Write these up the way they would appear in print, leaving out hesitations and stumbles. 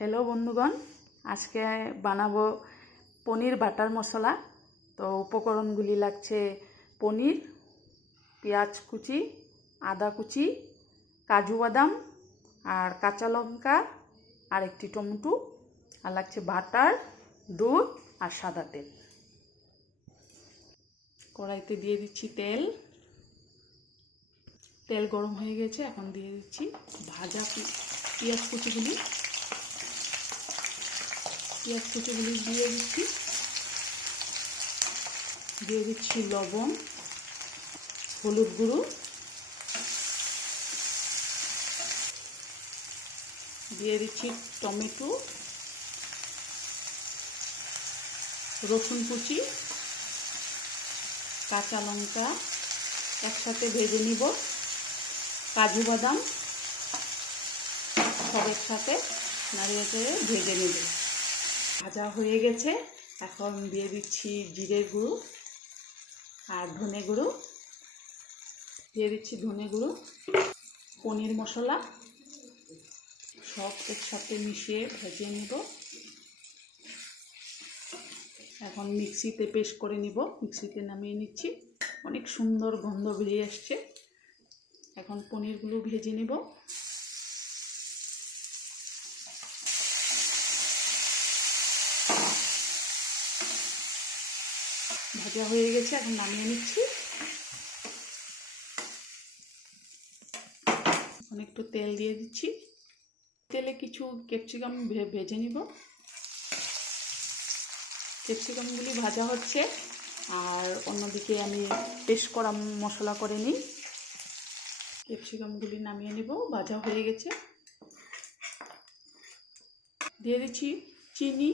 Hello বন্ধুগণ, আজকে বানাবো পনির বাটার মশলা। তো উপকরণগুলি লাগছে পনির, পেঁয়াজ কুচি, আদা কুচি, কাজু বাদাম আর কাঁচা লঙ্কা আর একটি টমেটো, আর লাগছে বাটার, দুধ আর সাদা তেল। কড়াইতে দিয়ে দিচ্ছি তেল। তেল গরম হয়ে গেছে, এখন দিয়ে দিচ্ছি ভাজা পেঁয়াজ কুচিগুলি দিয়ে দিচ্ছি লবণ, হলুদ গুঁড়ো, দিয়ে দিচ্ছি টমেটো, রসুন কুচি, কাঁচা লঙ্কা একসাথে ভেজে নিব, কাজু বাদাম সব একসাথে নাড়িয়ে চেড়ে ভেজে নেব। ভাজা হয়ে গেছে, এখন দিয়ে দিচ্ছি জিরে গুঁড়ো আর ধনে গুঁড়ো, পনির মশলা সব একসাথে মিশিয়ে ভেজে নেব। এখন মিক্সিতে পেস্ট করে নিব, মিক্সিতে নামিয়ে নিচ্ছি। অনেক সুন্দর গন্ধ বেরিয়ে আসছে। এখন পনিরগুলো ভেজে নেব। ভাজা হয়ে গেছে, এখন নামিয়ে নিচ্ছি। এখন একটু তেল দিয়ে দিচ্ছি। তেলে কিছু ক্যাপসিকাম ভেজে নিব। ক্যাপসিকামগুলি ভাজা হচ্ছে, আর অন্যদিকে আমি পেস্ট করা মশলা করে নিই। ক্যাপসিকামগুলি নামিয়ে নেব, ভাজা হয়ে গেছে। দিয়ে দিচ্ছি চিনি,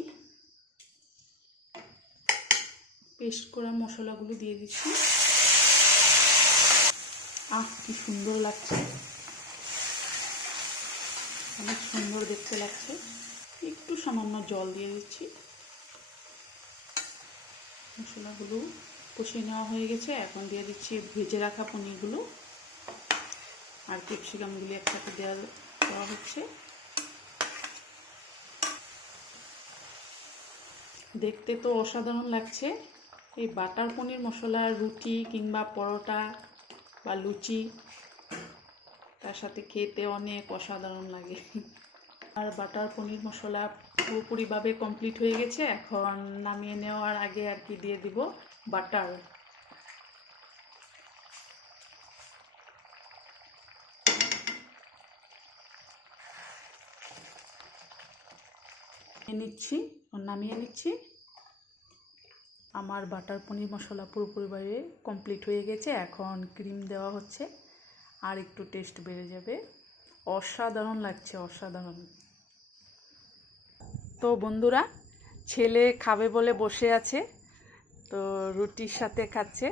পেস্ট করা মশলাগুলো দিয়ে দিচ্ছি। কি সুন্দর লাগছে, অনেক সুন্দর দেখতে লাগছে। একটু সামান্য জল দিয়ে দিচ্ছি। মশলাগুলো কষিয়ে নেওয়া হয়ে গেছে, এখন দিয়ে দিচ্ছি ভেজে রাখা পনিরগুলো আর ক্যাপসিকামগুলি একসাথে দেওয়া হচ্ছে। দেখতে তো অসাধারণ লাগছে। এই বাটার পনির মশলা রুটি কিংবা পরোটা বা লুচি তার সাথে খেতে অনেক অসাধারণ লাগে। আর বাটার পনির মশলা পুরোপুরিভাবে কমপ্লিট হয়ে গেছে। এখন নামিয়ে নেওয়ার আগে আর কি দিয়ে দিব বাটার। নামিয়ে নিচ্ছি। আমার বাটার পনির মশলা পুরোপুরিভাবে কমপ্লিট হয়ে গেছে। এখন ক্রিম দেওয়া হচ্ছে, আর একটু টেস্ট বেড়ে যাবে। অসাধারণ লাগছে, অসাধারণ। তো বন্ধুরা, ছেলে খাবে বলে বসে আছে, তো রুটির সাথে খাচ্ছে।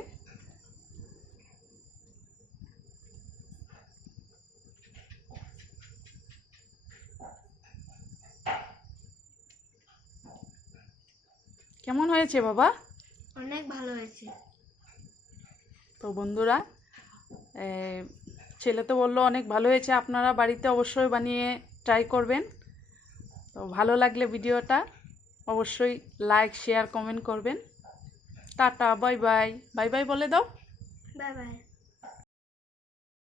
কেমন হয়েছে বাবা? অনেক ভালো হয়েছে। তো বন্ধুরা, ছেলে তো বললো অনেক ভালো হয়েছে। আপনারা বাড়িতে অবশ্যই বানিয়ে ট্রাই করবেন। তো ভালো লাগলে ভিডিওটা অবশ্যই লাইক, শেয়ার, কমেন্ট করবেন। Tata, bye bye. Bye bye বলে দাও। Bye bye.